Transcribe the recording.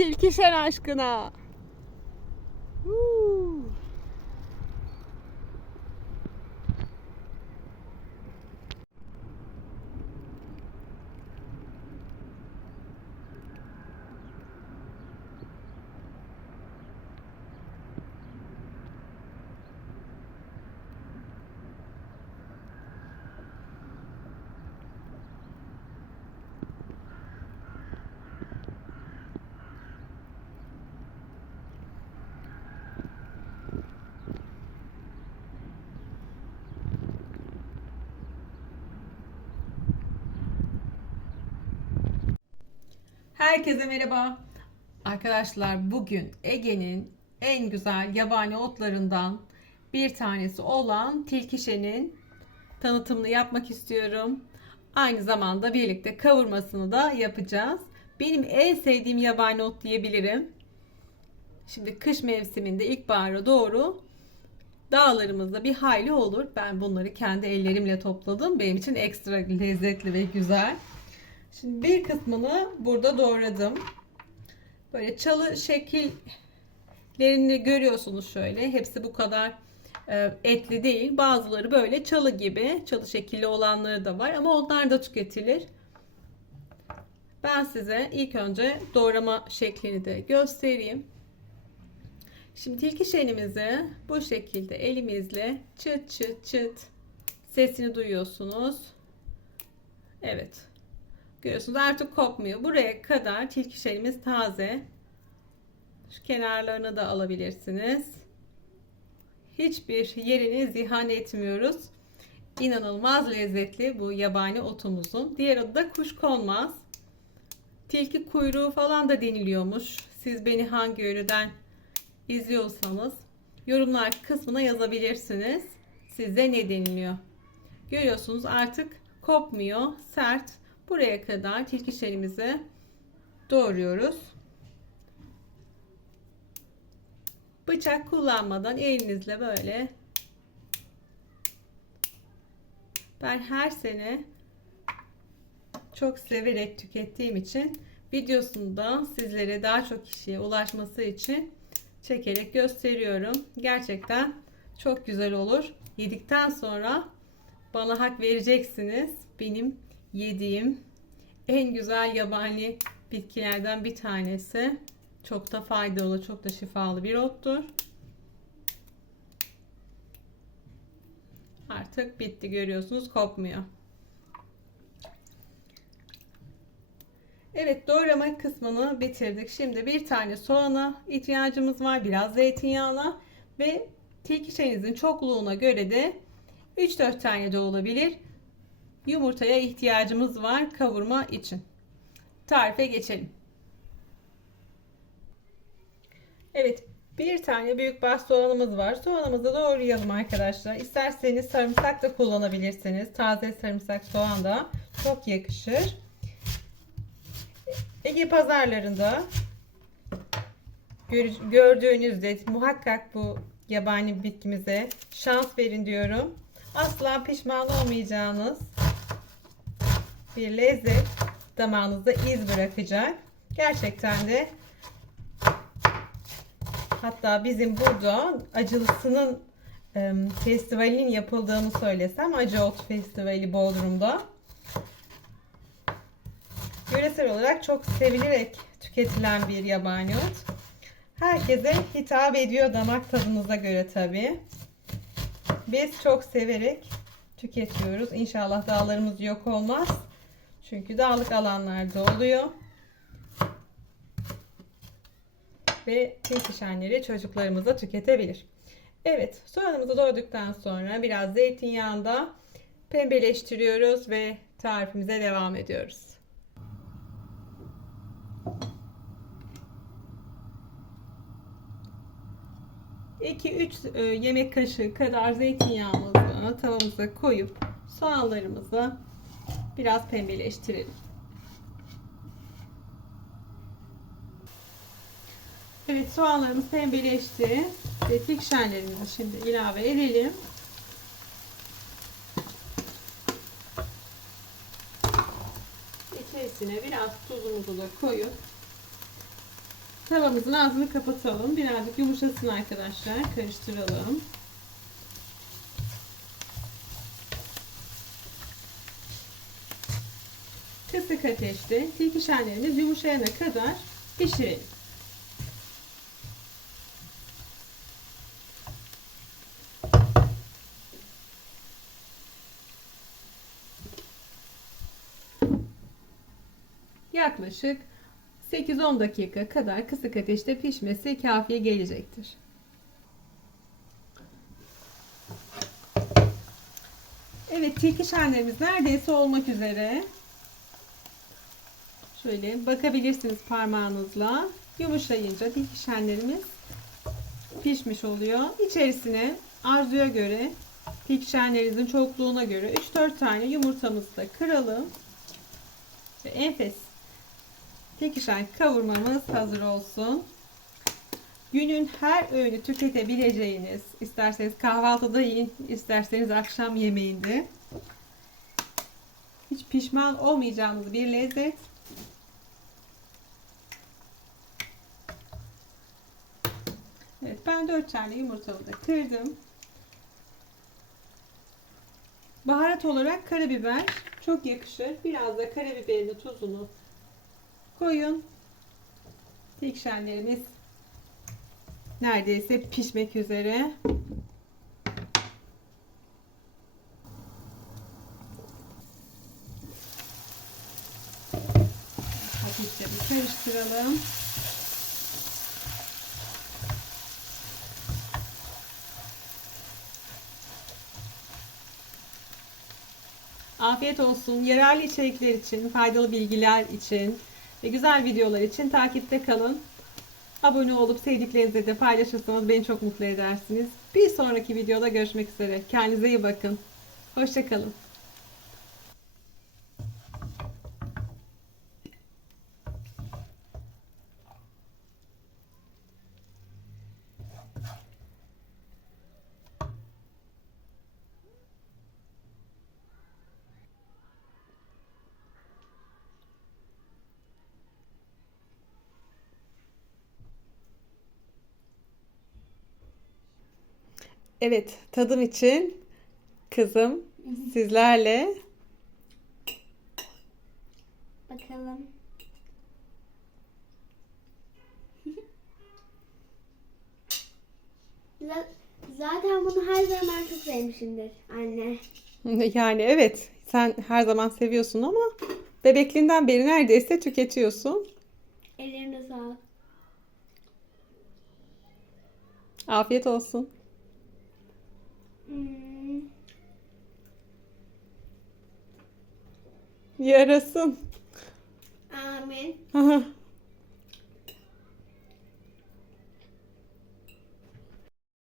tilkişen aşkına. Herkese merhaba. Arkadaşlar bugün Ege'nin en güzel yabani otlarından bir tanesi olan tilkişenin tanıtımını yapmak istiyorum. Aynı zamanda birlikte kavurmasını da yapacağız. Benim en sevdiğim yabani ot diyebilirim. Şimdi kış mevsiminde ilkbahara doğru dağlarımızda bir hayli olur. Ben bunları kendi ellerimle topladım. Benim için ekstra lezzetli ve güzel. Şimdi bir kısmını burada doğradım. Böyle çalı şekillerini görüyorsunuz şöyle. Hepsi bu kadar e, etli değil. Bazıları böyle çalı gibi. Çalı şekilli olanları da var ama onlar da tüketilir. Ben size ilk önce doğrama şeklini de göstereyim. Şimdi tilki şenimizi bu şekilde elimizle çıt çıt çıt sesini duyuyorsunuz. Evet. Görüyorsunuz artık kopmuyor. Buraya kadar tilki şelimiz taze. Şu kenarlarını da alabilirsiniz. Hiçbir yerini zihan etmiyoruz. İnanılmaz lezzetli bu yabani otumuzun. Diğer adı da kuşkonmaz. Tilki kuyruğu falan da deniliyormuş. Siz beni hangi yöreden izliyorsanız yorumlar kısmına yazabilirsiniz. Size ne deniliyor? Görüyorsunuz artık kopmuyor. Sert. Buraya kadar tilki şelimizi doğruyoruz. Bıçak kullanmadan elinizle böyle ben her sene çok severek tükettiğim için videosunu da sizlere daha çok kişiye ulaşması için çekerek gösteriyorum. Gerçekten çok güzel olur. Yedikten sonra bana hak vereceksiniz. Benim yediğim en güzel yabani bitkilerden bir tanesi. Çok da faydalı, çok da şifalı bir ottur. Artık bitti görüyorsunuz kopmuyor. Evet doğrama kısmını bitirdik. Şimdi bir tane soğana ihtiyacımız var. Biraz zeytinyağına ve tilki çayınızın çokluğuna göre de 3-4 tane de olabilir. Yumurtaya ihtiyacımız var kavurma için. Tarife geçelim. Evet bir tane büyük baş soğanımız var. Soğanımızı doğrayalım arkadaşlar. İsterseniz sarımsak da kullanabilirsiniz. Taze sarımsak soğan da çok yakışır. Ege pazarlarında gördüğünüzde muhakkak bu yabani bitkimize şans verin diyorum. Asla pişman olmayacağınız bir lezzet damağınızda iz bırakacak. Gerçekten de hatta bizim burada acılısının e, festivalin yapıldığını söylesem Acı Ot Festivali Bodrum'da yöresel olarak çok sevilerek tüketilen bir yabani ot. Herkese hitap ediyor damak tadınıza göre tabi. Biz çok severek tüketiyoruz. İnşallah dağlarımız yok olmaz. Çünkü dağlık alanlarda oluyor. Ve pişenleri çocuklarımız da tüketebilir. Evet soğanımızı doğradıktan sonra biraz zeytinyağında pembeleştiriyoruz ve tarifimize devam ediyoruz. 2-3 e, yemek kaşığı kadar zeytinyağımızı tavamıza koyup soğanlarımızı biraz pembeleştirelim. Evet soğanlarımız pembeleşti. Ve fikşenlerimizi şimdi ilave edelim. İçerisine biraz tuzumuzu da koyup Tavamızın ağzını kapatalım. Birazcık yumuşasın arkadaşlar. Karıştıralım. Kısık ateşte tilkişenlerimiz yumuşayana kadar pişirelim. Yaklaşık 8-10 dakika kadar kısık ateşte pişmesi kafiye gelecektir. Evet tilki şenlerimiz neredeyse olmak üzere. Şöyle bakabilirsiniz parmağınızla. Yumuşayınca tilki şenlerimiz pişmiş oluyor. İçerisine arzuya göre tilki şenlerinizin çokluğuna göre 3-4 tane yumurtamızı da kıralım. Ve enfes Pekişen kavurmamız hazır olsun. Günün her öğünü tüketebileceğiniz, isterseniz kahvaltıda yiyin, isterseniz akşam yemeğinde hiç pişman olmayacağınız bir lezzet. Evet, ben 4 tane yumurtamı da kırdım. Baharat olarak karabiber çok yakışır. Biraz da karabiberini, tuzunu koyun. Tikşenlerimiz neredeyse pişmek üzere. Hafifçe bir karıştıralım. Afiyet olsun. Yerel içerikler için, faydalı bilgiler için ve güzel videolar için takipte kalın. Abone olup sevdiklerinizle de paylaşırsanız beni çok mutlu edersiniz. Bir sonraki videoda görüşmek üzere. Kendinize iyi bakın. Hoşçakalın. Evet, tadım için kızım sizlerle Bakalım. Zaten bunu her zaman çok sevmişimdir anne. yani evet sen her zaman seviyorsun ama bebekliğinden beri neredeyse tüketiyorsun. Ellerine sağlık. Afiyet olsun. Yarasın. Amin.